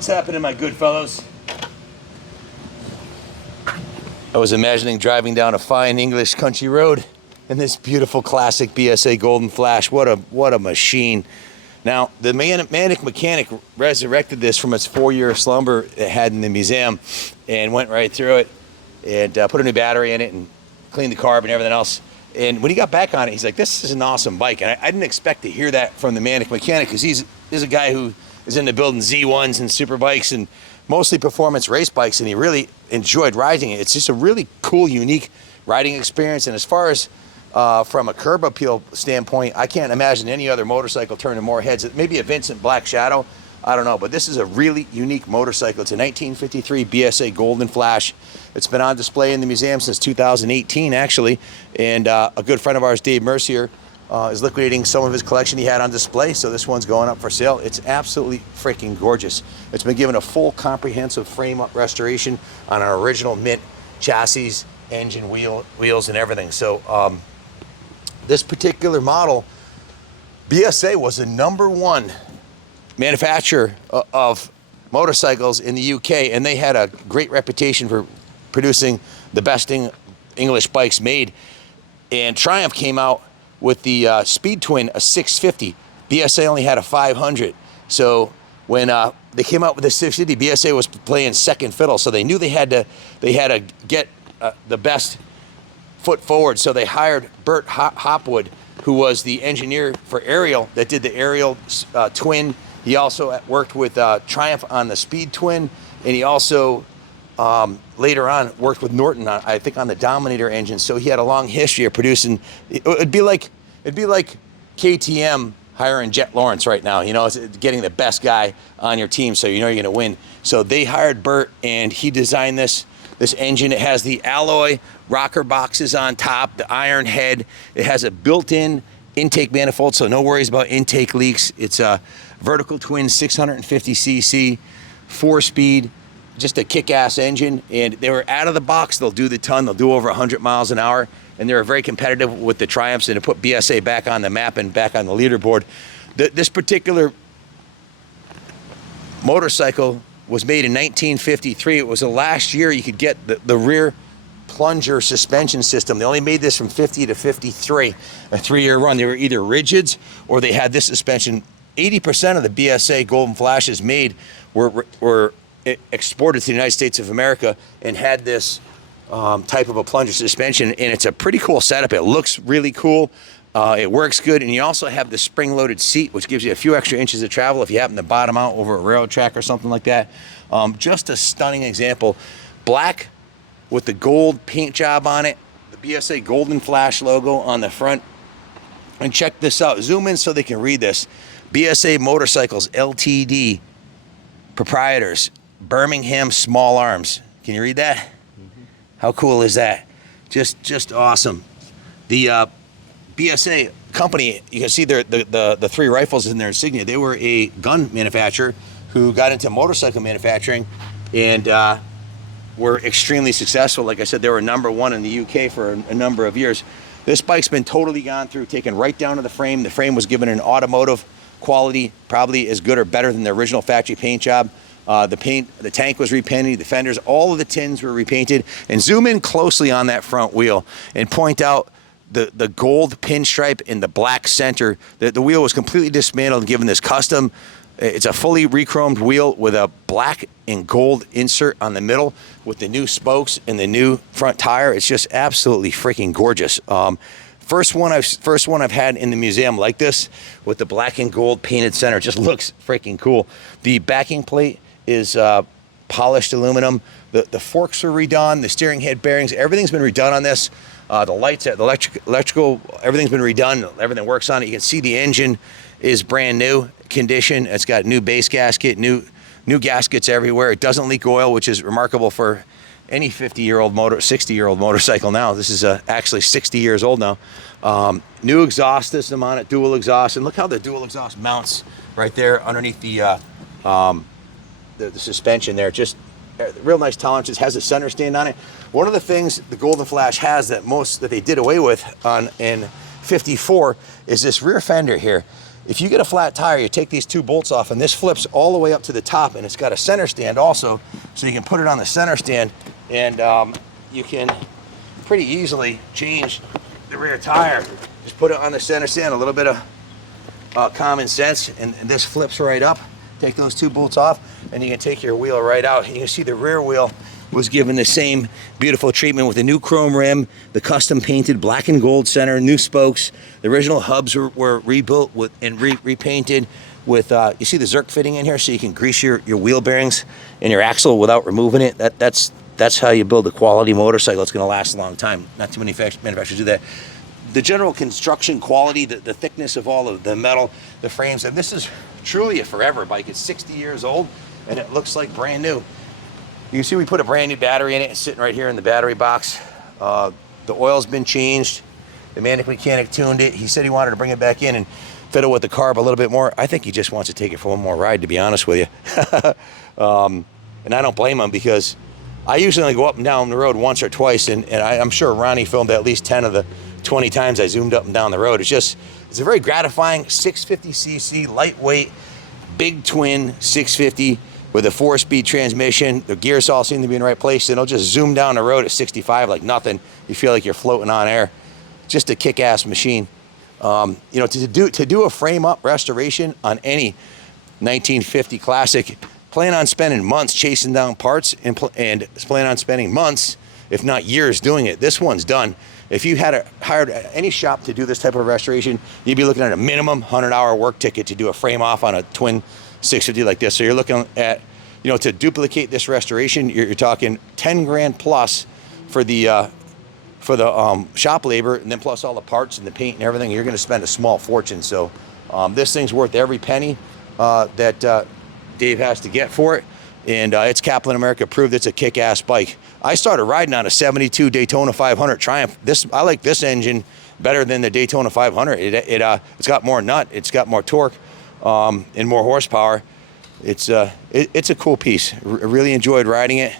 What's happening, my good fellows? I was imagining driving down a fine English country road in this beautiful classic BSA Golden Flash. What a machine. Now, the Manic Mechanic resurrected this from its 4-year slumber it had in the museum and went right through it and put a new battery in it and cleaned the carb and everything else. And when he got back on it, he's like, this is an awesome bike. And I didn't expect to hear that from the Manic Mechanic, because he's a guy who is into building Z1s and super bikes and mostly performance race bikes, and he really enjoyed riding it. It's just a really cool, unique riding experience. And as far as from a curb appeal standpoint, I can't imagine any other motorcycle turning more heads. Maybe a Vincent Black Shadow, I don't know, but this is a really unique motorcycle. It's a 1953 BSA Golden Flash. It's been on display in the museum since 2018, actually, and a good friend of ours, Dave Mercier, is liquidating some of his collection he had on display, so this one's going up for sale. It's absolutely freaking gorgeous. It's been given a full comprehensive frame-up restoration on an original mint chassis, engine, wheels, and everything. So this particular model, BSA was the #1 manufacturer of motorcycles in the UK, and they had a great reputation for producing the best English bikes made. And Triumph came out with the Speed Twin, a 650. BSA only had a 500. So when they came out with the 650, BSA was playing second fiddle. So they knew they had to get the best foot forward. So they hired Bert Hopwood, who was the engineer for Ariel that did the Ariel Twin. He also worked with Triumph on the Speed Twin, and he also later on worked with Norton, I think, on the Dominator engine. So he had a long history of producing. It'd be like KTM hiring Jet Lawrence right now. You know, it's getting the best guy on your team, so you know you're going to win. So they hired Bert, and he designed this engine. It has the alloy rocker boxes on top, the iron head. It has a built-in intake manifold, so no worries about intake leaks. It's a vertical twin 650cc, 4-speed, just a kick-ass engine. And they were out of the box. They'll do the ton. They'll do over 100 miles an hour. And they were very competitive with the Triumphs, and to put BSA back on the map and back on the leaderboard. This particular motorcycle was made in 1953. It was the last year you could get the rear plunger suspension system. They only made this from 50 to 53, a 3-year run. They were either rigids or they had this suspension. 80% of the BSA Golden Flashes made were exported to the United States of America and had this type of a plunger suspension, and it's a pretty cool setup. It looks really cool. It works good, and you also have the spring-loaded seat, which gives you a few extra inches of travel if you happen to bottom out over a railroad track or something like that. Just a stunning example. Black with the gold paint job on it, the BSA Golden Flash logo on the front. And check this out. Zoom in so they can read this. BSA Motorcycles Ltd. Proprietors, Birmingham Small Arms. Can you read that? Mm-hmm. How cool is that? Just awesome. The BSA company, you can see the 3 rifles in their insignia. They were a gun manufacturer who got into motorcycle manufacturing and were extremely successful. Like I said, they were #1 in the UK for a number of years. This bike's been totally gone through, taken right down to the frame. The frame was given an automotive quality, probably as good or better than the original factory paint job. The tank was repainted, the fenders, all of the tins were repainted. And zoom in closely on that front wheel and point out the gold pinstripe in the black center. The wheel was completely dismantled and given this custom. It's a fully re-chromed wheel with a black and gold insert on the middle with the new spokes and the new front tire. It's just absolutely freaking gorgeous. First one I've had in the museum like this with the black and gold painted center. It just looks freaking cool. The backing plate is polished aluminum. The forks are redone. The steering head bearings, everything's been redone on this. The lights, the electrical, everything's been redone. Everything works on it. You can see the engine is brand new condition. It's got new base gasket, new gaskets everywhere. It doesn't leak oil, which is remarkable for any 60-year-old motorcycle now. This is actually 60 years old now. New exhaust system on it, dual exhaust, and look how the dual exhaust mounts right there underneath the suspension there. Just real nice tolerances. Has a center stand on it. One of the things the Golden Flash has that they did away with in 54 is this rear fender here. if you get a flat tire, you take these 2 bolts off, and this flips all the way up to the top, and it's got a center stand also, so you can put it on the center stand, and you can pretty easily change the rear tire. Just put it on the center stand, a little bit of common sense, and this flips right up. Take those 2 bolts off, and you can take your wheel right out. You can see the rear wheel was given the same beautiful treatment with a new chrome rim, the custom painted black and gold center, new spokes. The original hubs were rebuilt with and repainted with, you see the Zerk fitting in here, so you can grease your wheel bearings and your axle without removing it. That's how you build a quality motorcycle. It's going to last a long time. Not too many manufacturers do that. The general construction quality, the thickness of all of the metal, the frames, and this is truly a forever bike. It's 60 years old, and it looks like brand new. You can see we put a brand new battery in it. It's sitting right here in the battery box. The oil's been changed. The mechanic tuned it. He said he wanted to bring it back in and fiddle with the carb a little bit more. I think he just wants to take it for one more ride, to be honest with you. And I don't blame him, because I usually only go up and down the road once or twice, and I'm sure Ronnie filmed at least 10 of the 20 times I zoomed up and down the road. It's a very gratifying 650cc, lightweight, big twin 650 with a 4-speed transmission. The gears all seem to be in the right place, and it'll just zoom down the road at 65 like nothing. You feel like you're floating on air. Just a kick-ass machine. You know, to do a frame-up restoration on any 1950 classic, plan on spending months chasing down parts and plan on spending months, if not years, doing it. This one's done. If you had hired any shop to do this type of restoration, you'd be looking at a minimum 100-hour work ticket to do a frame off on a twin 650 like this. So you're looking at, you know, to duplicate this restoration, you're talking 10 grand plus for the shop labor, and then plus all the parts and the paint and everything. You're going to spend a small fortune. So this thing's worth every penny that Dave has to get for it. And it's Kaplan America proved it's a kick-ass bike. I started riding on a 72 Daytona 500 Triumph. I like this engine better than the Daytona 500. It's got more nut, it's got more torque, and more horsepower. It's a cool piece. I really enjoyed riding it,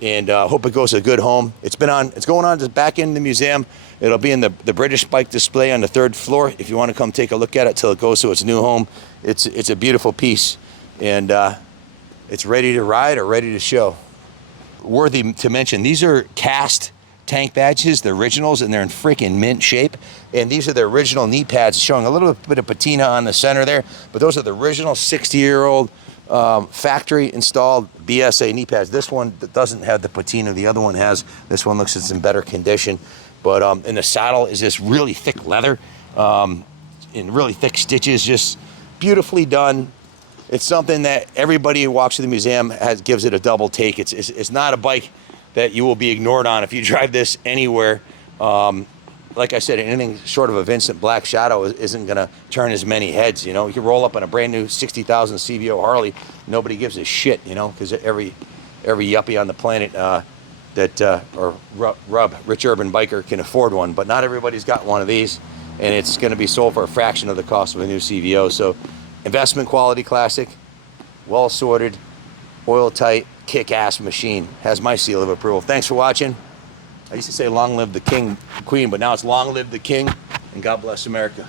and hope it goes to a good home. It's going on to back in the museum. It'll be in the British bike display on the 3rd floor. If you want to come take a look at it till it goes to its new home, it's a beautiful piece, and it's ready to ride or ready to show. Worthy to mention, these are cast tank badges, the originals, and they're in freaking mint shape. And these are the original knee pads, showing a little bit of patina on the center there, but those are the original 60-year-old factory installed BSA knee pads. This one doesn't have the patina, the other one has. This one looks it's in better condition. But in the saddle is this really thick leather in really thick stitches, just beautifully done. It's something that everybody who walks to the museum gives it a double take. It's not a bike that you will be ignored on if you drive this anywhere. Like I said, anything short of a Vincent Black Shadow isn't going to turn as many heads. You know, you can roll up on a brand new 60,000 CVO Harley, nobody gives a shit. You know, because every yuppie on the planet or rich urban biker can afford one, but not everybody's got one of these, and it's going to be sold for a fraction of the cost of a new CVO. So, investment quality classic, well sorted, oil tight, kick-ass machine. Has my seal of approval. Thanks for watching. I used to say long live the king, queen, but now it's long live the king, and God bless America.